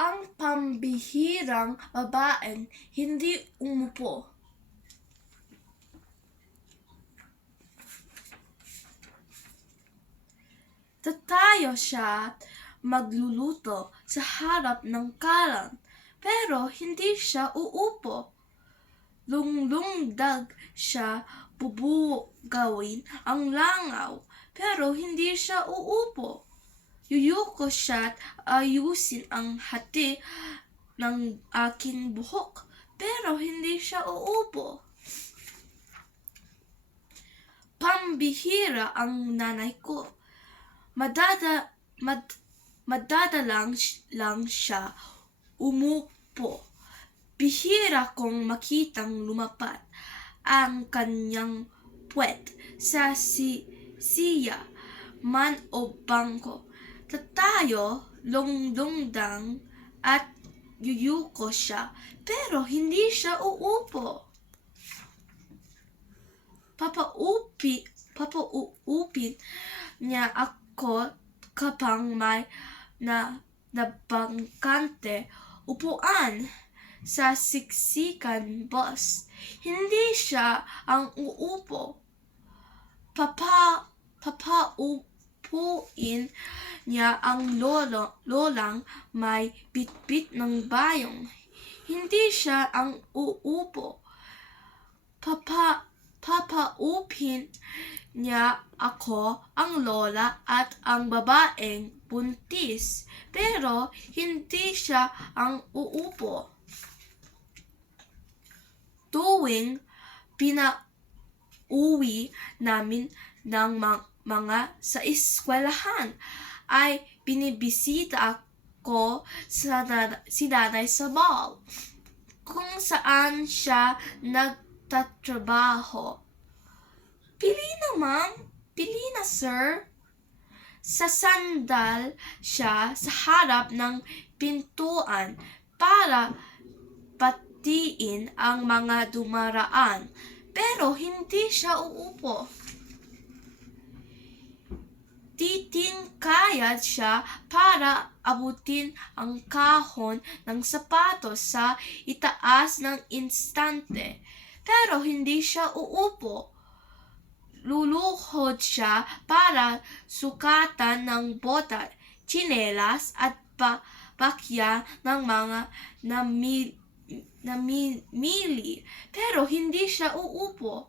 Ang pambihirang babaeng hindi umupo. Tatayo siya magluluto sa harap ng kalan, pero hindi siya uupo. Lunglungdag siya bubugawin ang langaw, pero hindi siya uupo. Yuyuko siya't ayusin ang hati ng aking buhok, pero hindi siya uupo. Pambihira ang nanay ko. Madadalang lang siya umupo. Bihira kong makitang lumapad ang kanyang puwet sa siya man o bangko. Tatayo, lunglungdang at yuyuko siya, pero hindi siya uupo. Papauupin niya ako kapag may nabangkante upuan sa siksikan bus. Hindi siya ang uupo. Papaupuin niya ang lolang may bitbit ng bayong. Hindi siya ang uupo. Papaupin niya ako ang lola at ang babaeng buntis, pero hindi siya ang uupo. Tuwing pinauwi namin ng mga sa eskwelahan, ay binibisita ko si nanay sa mall, kung saan siya nagtatrabaho. Pili na sir. Sasandal siya sa harap ng pintuan para batiin ang mga dumaraan, pero hindi siya uupo. Titingkayad siya para abutin ang kahon ng sapatos sa itaas ng instante, pero hindi siya uupo. Luluhod siya para sukatan ng bota, tsinelas at pakya ng mga namimili, pero hindi siya uupo.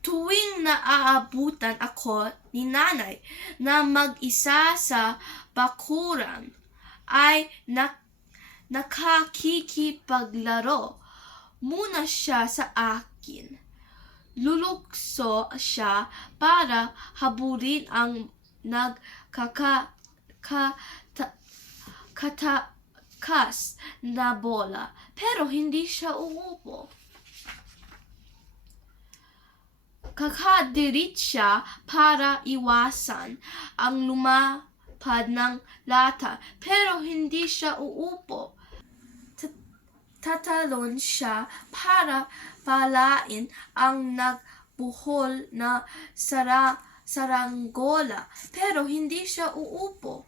Tuwing naaabutan ako ni nanay na mag-isa sa bakuran, ay nakakikipaglaro muna siya sa akin. Lulukso siya para habulin ang nagkakatakas na bola, pero hindi siya uupo. Kakadirit siya para iwasan ang lumapad ng lata, pero hindi siya uupo. Tatalon siya para palain ang nagbuhol na saranggola, pero hindi siya uupo.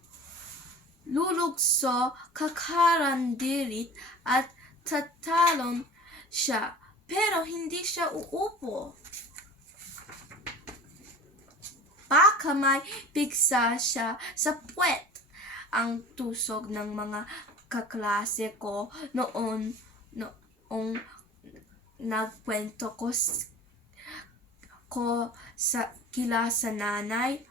Lulugso, kakarandirit at tatalon siya, pero hindi siya uupo. Baka may pigsa siya sa puwet. Ang tusog ng mga kaklase ko noong nagkwento ko kila sa nanay.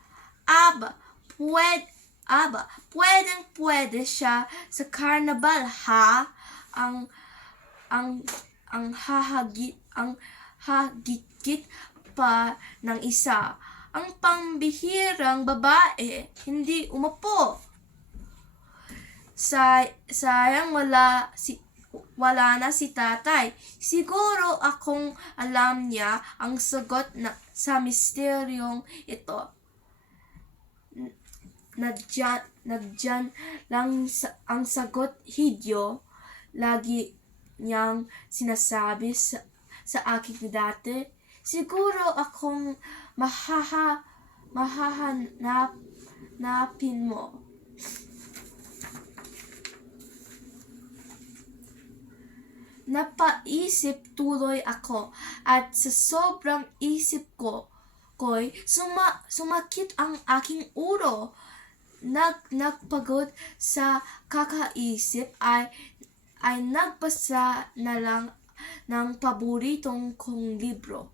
Pwedeng siya sa karnabal, ha? Ang hagikit pa ng isa. Ang pambihirang babae hindi umupo. Sayang wala na si tatay. Siguro akong alam niya ang sagot sa misteryong ito. Nandyan lang ang sagot, Hidyo. Lagi niyang sinasabi sa akin dati. Siguro akong mahahanapin mo. Napaisip tuloy ako at sa sobrang isip ko'y sumakit ang aking ulo. Nagpagod sa kakaisip ay nagbasa na lang ng paboritong kong libro.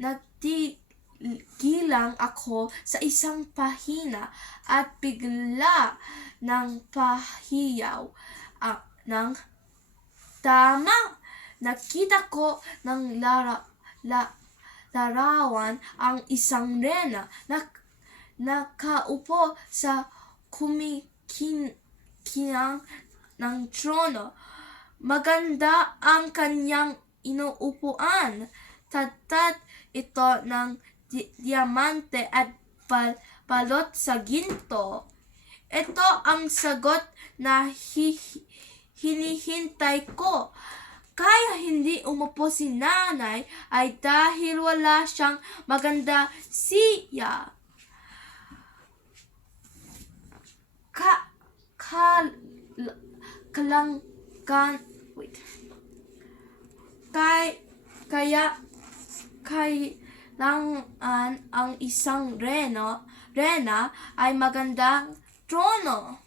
Natigilang ako sa isang pahina at bigla ng pahiyaw ng tama. Nakita ko ng larawan ang isang rena nakaupo sa kumikinang ng trono. Maganda ang kanyang inuupuan. Tatat ito ng diamante at balot sa ginto. Ito ang sagot na hinihintay ko. Kaya hindi umupo si nanay ay dahil wala siyang maganda siya. Kaya kailangan ang isang rena ay magandang trono.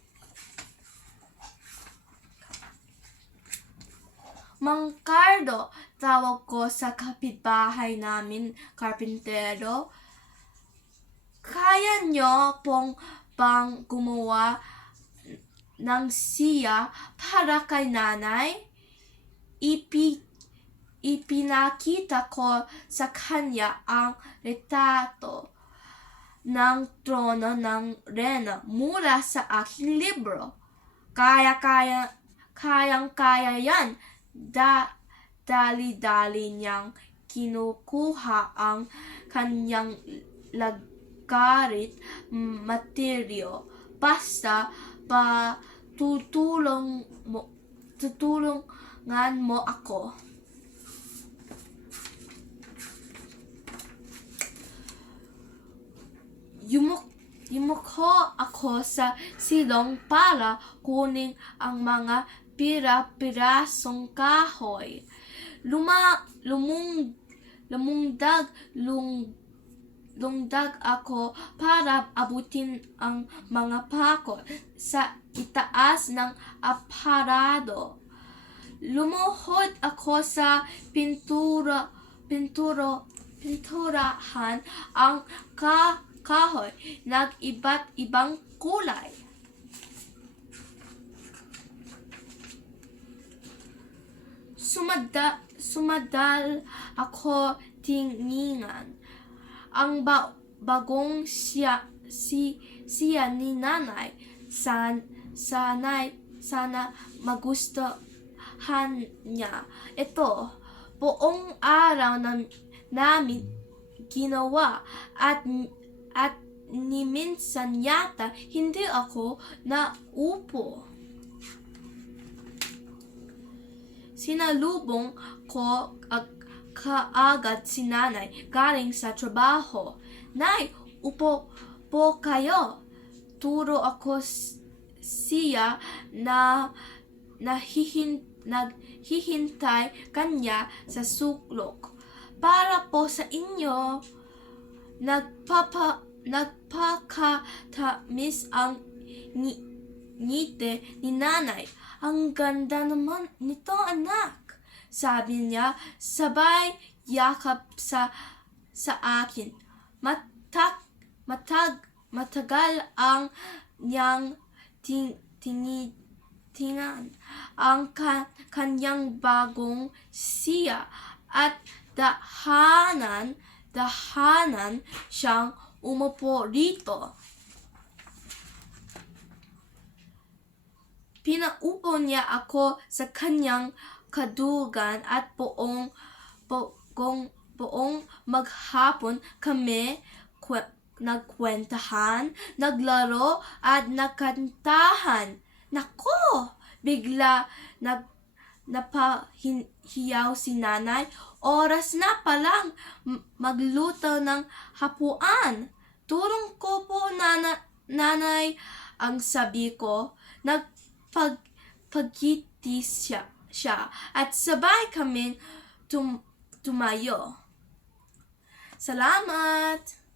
Mang Cardo, tawag ko sa kapitbahay namin, karpintero. Kaya nyo pong bang gumawa ng siya para kay nanay? Ipinakita ko sa kanya ang retrato ng trono ng rena mula sa aking libro. Kayang-kaya yan. Dali-dali niyang kinukuha ang kanyang lagarit materyo. Basta tutulungan mo ako. Yumuko ako sa silong para kunin ang mga pirasong kahoy. Lumungdag ako para abutin ang mga pako sa itaas ng aparador. Lumuhod ako sa pinturahan ang kahoy ng iba't ibang kulay. Sumadal ako tingingan ang bagong siya ni nanay. Sana magustuhan niya ito. Buong araw namin ginawa at ni minsan yata hindi ako naupo. Sinalubong ko kaagad si nanay galing sa trabaho. Nay, upo po kayo. Turo ako siya na naghihintay kanya sa sulok. Para po sa inyo, nagpakatamis ang ngiti ni nanay. Ang ganda naman nito, anak, sabi niya, sabay yakap sa akin. Matagal ang niyang tingnan ang kanyang bagong siya at dahanan siyang umupo rito. Pinaupo niya ako sa kanyang kadugan at buong maghapon kami nagkwentahan, naglaro at nakantahan. Nako! Bigla napahiyaw si nanay. Oras na palang magluto ng hapuan. Turong ko po, nanay, ang sabi ko. Nagpagkiti siya at sabay kaming tumayo. Salamat!